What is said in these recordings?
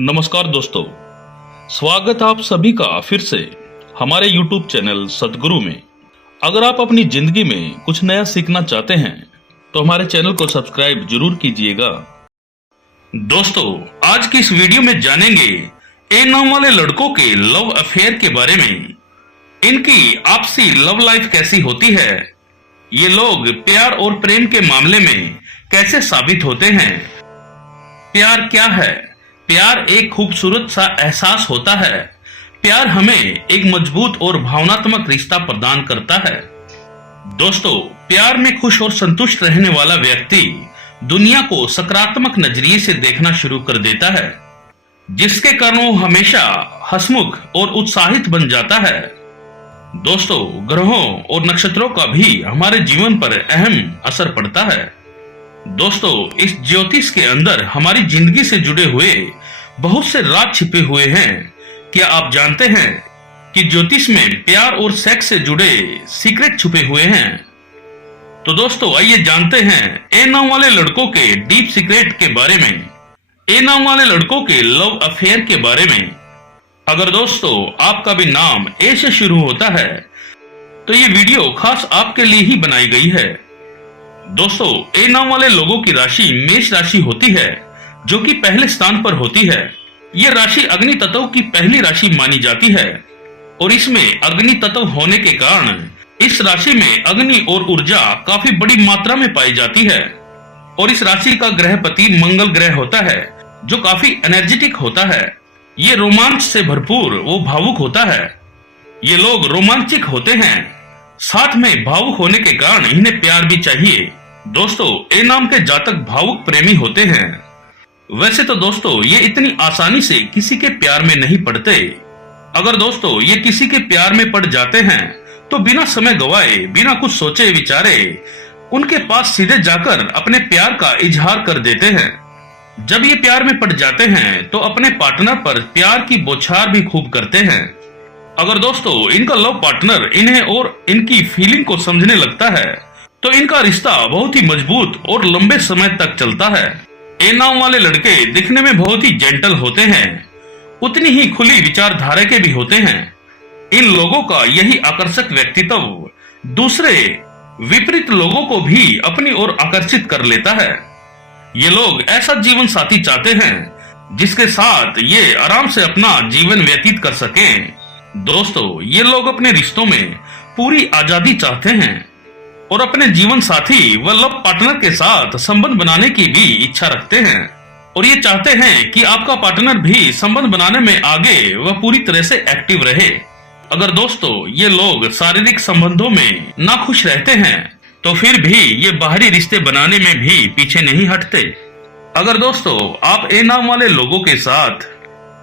नमस्कार दोस्तों, स्वागत आप सभी का फिर से हमारे YouTube चैनल सतगुरु में। अगर आप अपनी जिंदगी में कुछ नया सीखना चाहते हैं तो हमारे चैनल को सब्सक्राइब जरूर कीजिएगा। दोस्तों, आज की इस वीडियो में जानेंगे ए नाम वाले लड़कों के लव अफेयर के बारे में। इनकी आपसी लव लाइफ कैसी होती है, ये लोग प्यार और प्रेम के मामले में कैसे साबित होते हैं, प्यार क्या है। प्यार एक खूबसूरत सा एहसास होता है। प्यार हमें एक मजबूत और भावनात्मक रिश्ता प्रदान करता है। दोस्तों, प्यार में खुश और संतुष्ट रहने वाला व्यक्ति दुनिया को सकारात्मक नजरिए से देखना शुरू कर देता है, जिसके कारण वो हमेशा हंसमुख और उत्साहित बन जाता है। दोस्तों, ग्रहों और नक्षत्रों का भी हमारे जीवन पर अहम असर पड़ता है। दोस्तों, इस ज्योतिष के अंदर हमारी जिंदगी से जुड़े हुए बहुत से राज छिपे हुए हैं। क्या आप जानते हैं कि ज्योतिष में प्यार और सेक्स से जुड़े सीक्रेट छुपे हुए हैं? तो दोस्तों, आइए जानते हैं ए नाम वाले लड़कों के डीप सीक्रेट के बारे में, ए नाम वाले लड़कों के लव अफेयर के बारे में। अगर दोस्तों आपका भी नाम ए से शुरू होता है तो ये वीडियो खास आपके लिए ही बनाई गई है। दोस्तों, ए नाम वाले लोगों की राशि मेष राशि होती है, जो कि पहले स्थान पर होती है। यह राशि अग्नि तत्व की पहली राशि मानी जाती है और इसमें अग्नि तत्व होने के कारण इस राशि में अग्नि और ऊर्जा काफी बड़ी मात्रा में पाई जाती है। और इस राशि का ग्रहपति मंगल ग्रह होता है, जो काफी एनर्जेटिक होता है। ये रोमांच से भरपूर वो भावुक होता है। ये लोग रोमांचिक होते हैं, साथ में भावुक होने के कारण इन्हें प्यार भी चाहिए। दोस्तों, ए नाम के जातक भावुक प्रेमी होते हैं। वैसे तो दोस्तों ये इतनी आसानी से किसी के प्यार में नहीं पड़ते। अगर दोस्तों ये किसी के प्यार में पड़ जाते हैं तो बिना समय गवाए, बिना कुछ सोचे विचारे उनके पास सीधे जाकर अपने प्यार का इजहार कर देते हैं। जब ये प्यार में पड़ जाते हैं तो अपने पार्टनर पर प्यार की बौछार भी खूब करते हैं। अगर दोस्तों इनका लव पार्टनर इन्हें और इनकी फीलिंग को समझने लगता है तो इनका रिश्ता बहुत ही मजबूत और लंबे समय तक चलता है। ए नाम वाले लड़के दिखने में बहुत ही जेंटल होते हैं, उतनी ही खुली विचारधारा के भी होते हैं। इन लोगों का यही आकर्षक व्यक्तित्व दूसरे विपरीत लोगों को भी अपनी ओर आकर्षित कर लेता है। ये लोग ऐसा जीवन साथी चाहते हैं जिसके साथ ये आराम से अपना जीवन व्यतीत कर सकें। दोस्तों, ये लोग अपने रिश्तों में पूरी आजादी चाहते हैं और अपने जीवन साथी व लव पार्टनर के साथ संबंध बनाने की भी इच्छा रखते हैं। और ये चाहते हैं कि आपका पार्टनर भी संबंध बनाने में आगे व पूरी तरह से एक्टिव रहे। अगर दोस्तों ये लोग शारीरिक संबंधों में नाखुश रहते हैं तो फिर भी ये बाहरी रिश्ते बनाने में भी पीछे नहीं हटते। अगर दोस्तों आप ए नाम वाले लोगों के साथ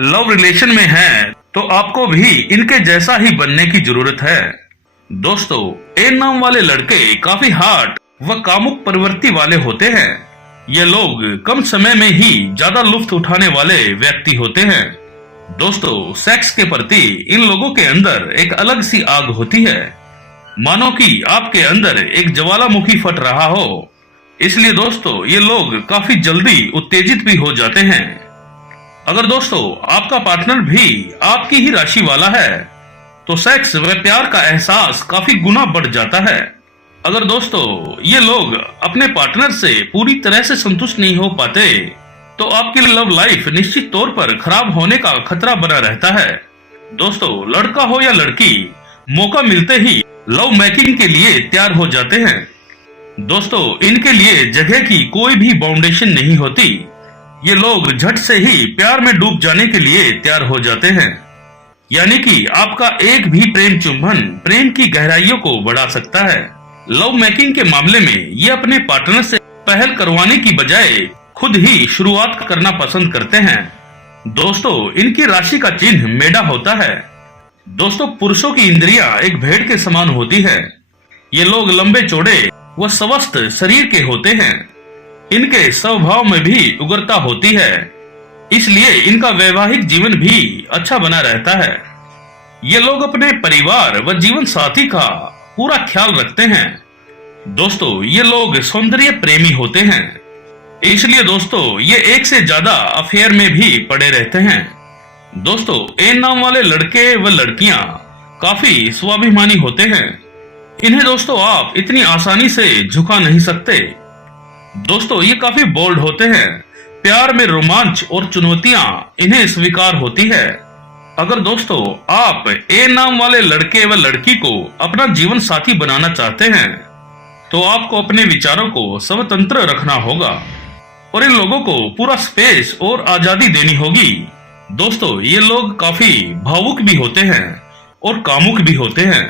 लव रिलेशन में हैं तो आपको भी इनके जैसा ही बनने की जरूरत है। दोस्तों, ए नाम वाले लड़के काफी हार्ट व कामुक प्रवृत्ति वाले होते हैं। ये लोग कम समय में ही ज्यादा लुत्फ उठाने वाले व्यक्ति होते हैं। दोस्तों, सेक्स के प्रति इन लोगों के अंदर एक अलग सी आग होती है, मानो कि आपके अंदर एक ज्वालामुखी फट रहा हो। इसलिए दोस्तों ये लोग काफी जल्दी उत्तेजित भी हो जाते हैं। अगर दोस्तों आपका पार्टनर भी आपकी ही राशि वाला है तो सेक्स व प्यार का एहसास काफी गुना बढ़ जाता है। अगर दोस्तों ये लोग अपने पार्टनर से पूरी तरह से संतुष्ट नहीं हो पाते तो आपकी लव लाइफ निश्चित तौर पर खराब होने का खतरा बना रहता है। दोस्तों, लड़का हो या लड़की, मौका मिलते ही लव मेकिंग के लिए तैयार हो जाते हैं। दोस्तों, इनके लिए जगह की कोई भी बाउंडेशन नहीं होती। ये लोग झट से ही प्यार में डूब जाने के लिए तैयार हो जाते हैं। यानी कि आपका एक भी प्रेम चुंबन प्रेम की गहराइयों को बढ़ा सकता है। लव मेकिंग के मामले में ये अपने पार्टनर से पहल करवाने की बजाय खुद ही शुरुआत करना पसंद करते हैं। दोस्तों, इनकी राशि का चिन्ह मेढा होता है। दोस्तों, पुरुषों की इंद्रियां एक भेड़ के समान होती है। ये लोग लंबे चौड़े व स्वस्थ शरीर के होते हैं। इनके स्वभाव में भी उग्रता होती है, इसलिए इनका वैवाहिक जीवन भी अच्छा बना रहता है। ये लोग अपने परिवार व जीवन साथी का पूरा ख्याल रखते हैं। दोस्तों, ये लोग सौंदर्य प्रेमी होते हैं। इसलिए दोस्तों ये एक से ज्यादा अफेयर में भी पड़े रहते हैं। दोस्तों ए नाम वाले लड़के व लड़कियां काफी स्वाभिमानी होते हैं। इन्हें दोस्तों आप इतनी आसानी से झुका नहीं सकते। दोस्तों ये काफी बोल्ड होते हैं। प्यार में रोमांच और चुनौतियां इन्हें स्वीकार होती है। अगर दोस्तों आप ए नाम वाले लड़के व लड़की को अपना जीवन साथी बनाना चाहते हैं तो आपको अपने विचारों को स्वतंत्र रखना होगा और इन लोगों को पूरा स्पेस और आजादी देनी होगी। दोस्तों ये लोग काफी भावुक भी होते हैं और कामुक भी होते हैं।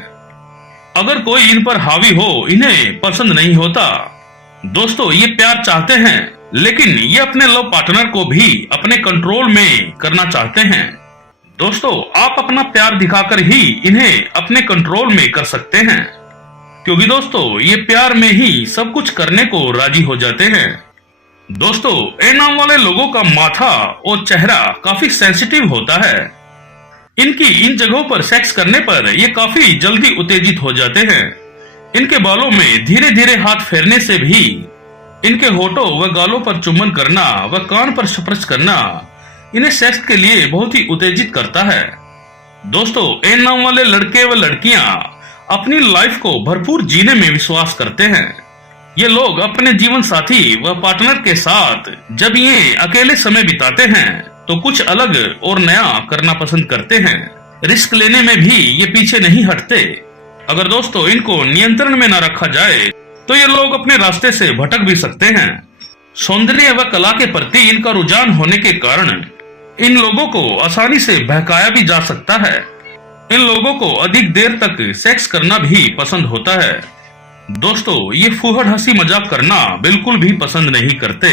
अगर कोई इन पर हावी हो इन्हें पसंद नहीं होता। दोस्तों ये प्यार चाहते हैं लेकिन ये अपने लव पार्टनर को भी अपने कंट्रोल में करना चाहते हैं। दोस्तों आप अपना प्यार दिखाकर ही इन्हें अपने कंट्रोल में कर सकते हैं, क्योंकि दोस्तों ये प्यार में ही सब कुछ करने को राजी हो जाते हैं। दोस्तों ए नाम वाले लोगों का माथा और चेहरा काफी सेंसिटिव होता है। इनकी इन जगहों पर सेक्स करने पर ये काफी जल्दी उत्तेजित हो जाते हैं। इनके बालों में धीरे धीरे हाथ फेरने से भी इनके होठों व गालों पर चुम्बन करना व कान पर स्पर्श करना इन्हें सेक्स के लिए बहुत ही उत्तेजित करता है। दोस्तों ए नाम वाले लड़के व लड़कियां अपनी लाइफ को भरपूर जीने में विश्वास करते हैं। ये लोग अपने जीवन साथी व पार्टनर के साथ जब ये अकेले समय बिताते हैं तो कुछ अलग और नया करना पसंद करते हैं। रिस्क लेने में भी ये पीछे नहीं हटते। अगर दोस्तों इनको नियंत्रण में न रखा जाए तो ये लोग अपने रास्ते से भटक भी सकते हैं। सौंदर्य व कला के प्रति इनका रुझान होने के कारण इन लोगों को आसानी से बहकाया भी जा सकता है। इन लोगों को अधिक देर तक सेक्स करना भी पसंद होता है। दोस्तों ये फूहड़ हंसी मजाक करना बिल्कुल भी पसंद नहीं करते।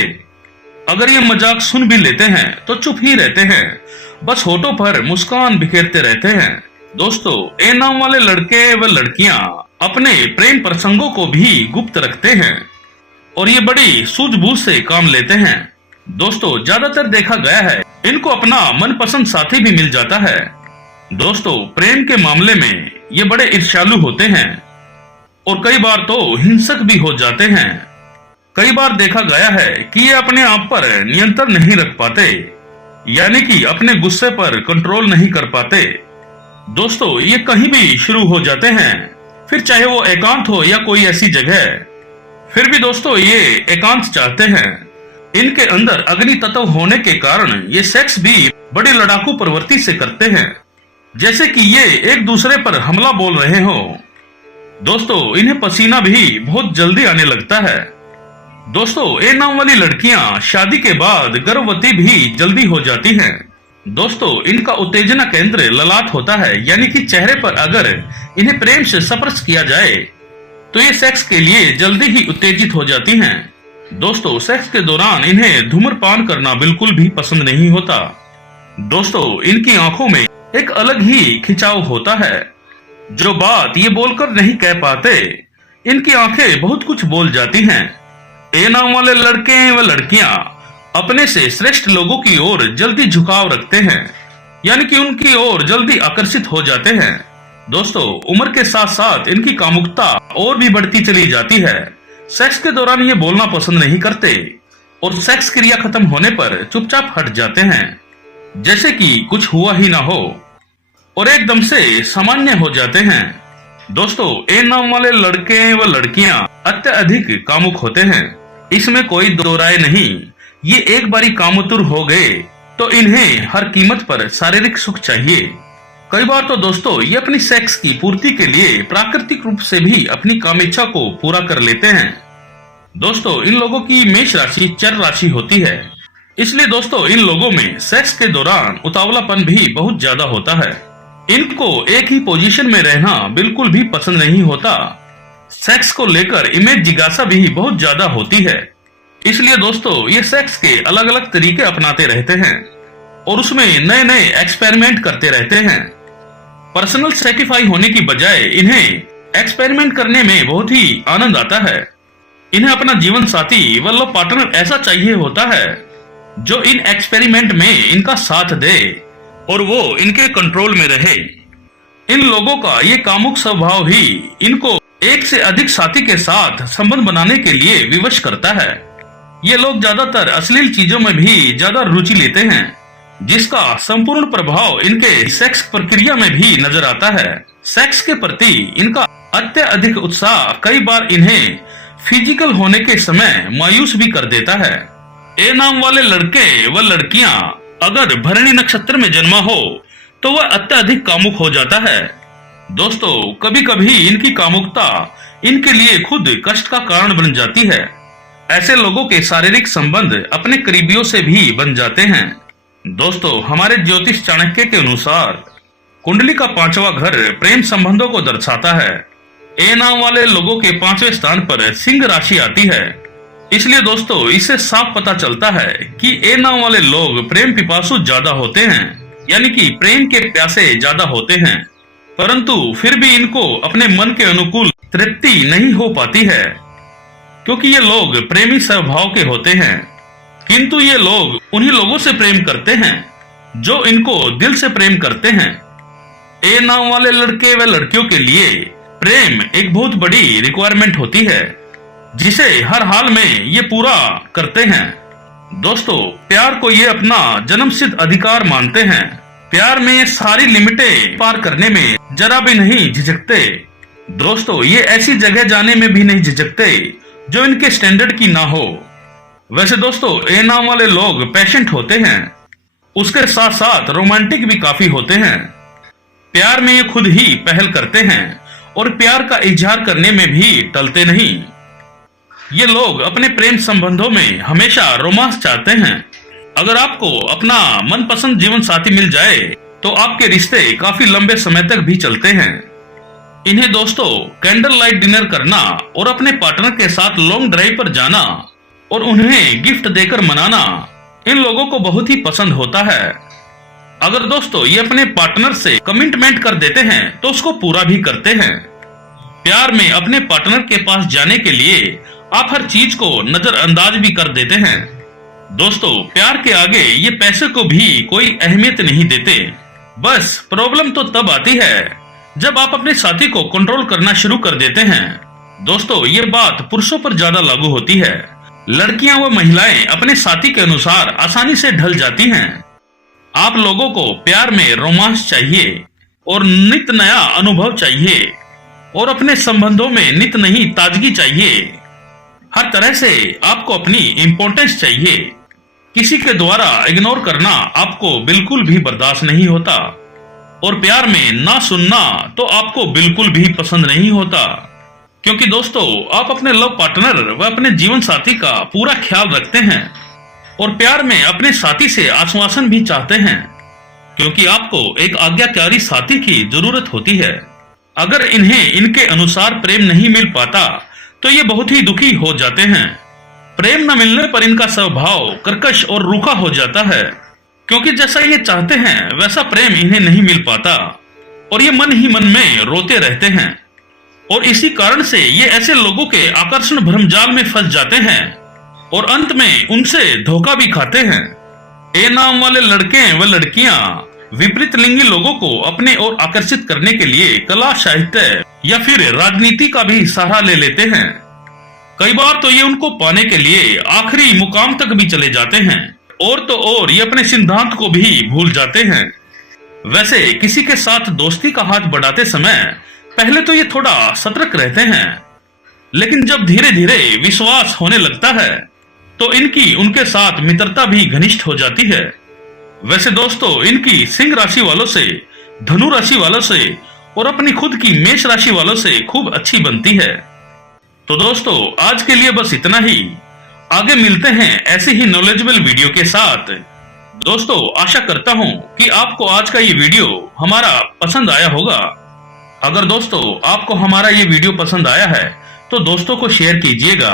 अगर ये मजाक सुन भी लेते हैं तो चुप ही रहते हैं, बस होठों पर मुस्कान बिखेरते रहते हैं। दोस्तों ए नाम वाले लड़के व लड़कियां अपने प्रेम प्रसंगों को भी गुप्त रखते हैं और ये बड़ी सूझबूझ से काम लेते हैं। दोस्तों ज्यादातर देखा गया है इनको अपना मनपसंद साथी भी मिल जाता है। दोस्तों प्रेम के मामले में ये बड़े ईर्ष्यालु होते हैं और कई बार तो हिंसक भी हो जाते हैं। कई बार देखा गया है कि ये अपने आप पर नियंत्रण नहीं रख पाते, यानी कि अपने गुस्से पर कंट्रोल नहीं कर पाते। दोस्तों ये कहीं भी शुरू हो जाते हैं, फिर चाहे वो एकांत हो या कोई ऐसी जगह, फिर भी दोस्तों ये एकांत चाहते हैं। इनके अंदर अग्नि तत्व होने के कारण ये सेक्स भी बड़ी लड़ाकू प्रवृत्ति से करते हैं, जैसे कि ये एक दूसरे पर हमला बोल रहे हो। दोस्तों इन्हें पसीना भी बहुत जल्दी आने लगता है। दोस्तों ए नाम वाली लड़कियां शादी के बाद गर्भवती भी जल्दी हो जाती हैं। दोस्तों इनका उत्तेजना केंद्र ललाट होता है, यानी कि चेहरे पर अगर इन्हें प्रेम से स्पर्श किया जाए तो ये सेक्स के लिए जल्दी ही उत्तेजित हो जाती हैं। दोस्तों सेक्स के दौरान इन्हें धूम्रपान करना बिल्कुल भी पसंद नहीं होता। दोस्तों इनकी आंखों में एक अलग ही खिंचाव होता है, जो बात ये बोलकर नहीं कह पाते। इनकी आंखें बहुत कुछ बोल जाती हैं। ए नाम वाले लड़के व लड़कियां अपने से श्रेष्ठ लोगों की ओर जल्दी झुकाव रखते हैं, यानी कि उनकी ओर जल्दी आकर्षित हो जाते हैं। दोस्तों उम्र के साथ साथ इनकी कामुकता और भी बढ़ती चली जाती है। सेक्स के दौरान ये बोलना पसंद नहीं करते और सेक्स क्रिया खत्म होने पर चुपचाप हट जाते हैं, जैसे कि कुछ हुआ ही ना हो, और एकदम से सामान्य हो जाते हैं। दोस्तों ए नाम वाले लड़के व लड़कियां अत्यधिक कामुक होते हैं, इसमें कोई दो राय नहीं। ये एक बारी कामुतुर हो गए तो इन्हें हर कीमत पर शारीरिक सुख चाहिए। कई बार तो दोस्तों ये अपनी सेक्स की पूर्ति के लिए प्राकृतिक रूप से भी अपनी कामेच्छा को पूरा कर लेते हैं। दोस्तों इन लोगों की मेष राशि चर राशि होती है, इसलिए दोस्तों इन लोगों में सेक्स के दौरान उतावलापन भी बहुत ज्यादा होता है। इनको एक ही पोजीशन में रहना बिल्कुल भी पसंद नहीं होता। सेक्स को लेकर इमेज जिज्ञासा भी बहुत ज्यादा होती है, इसलिए दोस्तों ये सेक्स के अलग अलग तरीके अपनाते रहते हैं और उसमें नए नए एक्सपेरिमेंट करते रहते हैं। पर्सनल सेटिस्फाई होने की बजाय इन्हें एक्सपेरिमेंट करने में बहुत ही आनंद आता है। इन्हें अपना जीवन साथी मतलब पार्टनर ऐसा चाहिए होता है जो इन एक्सपेरिमेंट में इनका साथ दे और वो इनके कंट्रोल में रहे। इन लोगों का ये कामुक स्वभाव ही इनको एक से अधिक साथी के साथ संबंध बनाने के लिए विवश करता है। ये लोग ज्यादातर अश्लील चीजों में भी ज्यादा रुचि लेते हैं, जिसका संपूर्ण प्रभाव इनके सेक्स प्रक्रिया में भी नजर आता है। सेक्स के प्रति इनका अत्यधिक उत्साह कई बार इन्हें फिजिकल होने के समय मायूस भी कर देता है। ए नाम वाले लड़के व लड़कियां अगर भरणी नक्षत्र में जन्मा हो तो वह अत्यधिक कामुक हो जाता है। दोस्तों, कभी कभी इनकी कामुकता इनके लिए खुद कष्ट का कारण बन जाती है। ऐसे लोगों के शारीरिक संबंध अपने करीबियों से भी बन जाते हैं। दोस्तों, हमारे ज्योतिष चाणक्य के अनुसार कुंडली का 5वां घर प्रेम संबंधों को दर्शाता है। ए नाम वाले लोगों के 5वें स्थान पर सिंह राशि आती है। इसलिए दोस्तों, इससे साफ पता चलता है कि ए नाम वाले लोग प्रेम पिपासु ज्यादा होते हैं, यानी कि प्रेम के प्यासे ज्यादा होते हैं। परंतु फिर भी इनको अपने मन के अनुकूल तृप्ति नहीं हो पाती है, क्योंकि ये लोग प्रेमी स्वभाव के होते हैं। किंतु ये लोग उन्हीं लोगों से प्रेम करते हैं जो इनको दिल से प्रेम करते हैं। ए नाम वाले लड़के व लड़कियों के लिए प्रेम एक बहुत बड़ी रिक्वायरमेंट होती है, जिसे हर हाल में ये पूरा करते हैं। दोस्तों, प्यार को ये अपना जन्मसिद्ध अधिकार मानते हैं। प्यार में ये सारी लिमिटें पार करने में जरा भी नहीं झिझकते। दोस्तों, ये ऐसी जगह जाने में भी नहीं झिझकते जो इनके स्टैंडर्ड की ना हो। वैसे दोस्तों, ए नाम वाले लोग पेशेंट होते हैं, उसके साथ साथ रोमांटिक भी काफी होते हैं। प्यार में ये खुद ही पहल करते हैं और प्यार का इजहार करने में भी टलते नहीं। ये लोग अपने प्रेम संबंधों में हमेशा रोमांस चाहते हैं। अगर आपको अपना मनपसंद जीवन साथी मिल जाए तो आपके रिश्ते काफी लंबे समय तक भी चलते हैं। इन्हें दोस्तों कैंडल लाइट डिनर करना और अपने पार्टनर के साथ लॉन्ग ड्राइव पर जाना और उन्हें गिफ्ट देकर मनाना इन लोगों को बहुत ही पसंद होता है। अगर दोस्तों ये अपने पार्टनर से कमिटमेंट कर देते हैं तो उसको पूरा भी करते हैं। प्यार में अपने पार्टनर के पास जाने के लिए आप हर चीज को नजरअंदाज भी कर देते हैं। दोस्तों, प्यार के आगे ये पैसे को भी कोई अहमियत नहीं देते। बस प्रॉब्लम तो तब आती है जब आप अपने साथी को कंट्रोल करना शुरू कर देते हैं। दोस्तों, ये बात पुरुषों पर ज्यादा लागू होती है। लड़कियां व महिलाएं अपने साथी के अनुसार आसानी से ढल जाती हैं। आप लोगों को प्यार में रोमांस चाहिए और नित नया अनुभव चाहिए और अपने संबंधों में नित नई ताजगी चाहिए। हर तरह से आपको अपनी इम्पोर्टेंस चाहिए। किसी के द्वारा इग्नोर करना आपको बिल्कुल भी बर्दाश्त नहीं होता और प्यार में ना सुनना तो आपको बिल्कुल भी पसंद नहीं होता, क्योंकि दोस्तों आप अपने लव पार्टनर व अपने जीवन साथी का पूरा ख्याल रखते हैं और प्यार में अपने साथी से आश्वासन भी चाहते हैं, क्योंकि आपको एक आज्ञाकारी साथी की जरूरत होती है। अगर इन्हें इनके अनुसार प्रेम नहीं मिल पाता तो ये बहुत ही दुखी हो जाते हैं। प्रेम न मिलने पर इनका स्वभाव कर्कश और रूखा हो जाता है, क्योंकि जैसा ये चाहते हैं वैसा प्रेम इन्हें नहीं मिल पाता और ये मन ही मन में रोते रहते हैं। और इसी कारण से ये ऐसे लोगों के आकर्षण भ्रमजाल में फंस जाते हैं और अंत में उनसे धोखा भी खाते हैं। ए नाम वाले लड़के व लड़कियां विपरीत लिंगी लोगों को अपने ओर आकर्षित करने के लिए कला, साहित्य या फिर राजनीति का भी सहारा ले लेते हैं। कई बार तो ये उनको पाने के लिए आखिरी मुकाम तक भी चले जाते हैं और तो और ये अपने सिद्धांत को भी भूल जाते हैं। वैसे किसी के साथ दोस्ती का हाथ बढ़ाते समय पहले तो ये थोड़ा सतर्क रहते हैं, लेकिन जब धीरे धीरे विश्वास होने लगता है तो इनकी उनके साथ मित्रता भी घनिष्ठ हो जाती है। वैसे दोस्तों इनकी सिंह राशि वालों से, धनु राशि वालों से और अपनी खुद की मेष राशि वालों से खूब अच्छी बनती है। तो दोस्तों आज के लिए बस इतना ही। आगे मिलते हैं ऐसे ही नॉलेजेबल वीडियो के साथ। दोस्तों आशा करता हूं कि आपको आज का ये वीडियो हमारा पसंद आया होगा। अगर दोस्तों आपको हमारा ये वीडियो पसंद आया है तो दोस्तों को शेयर कीजिएगा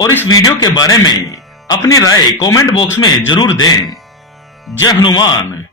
और इस वीडियो के बारे में अपनी राय कमेंट बॉक्स में जरूर दें। जय हनुमान।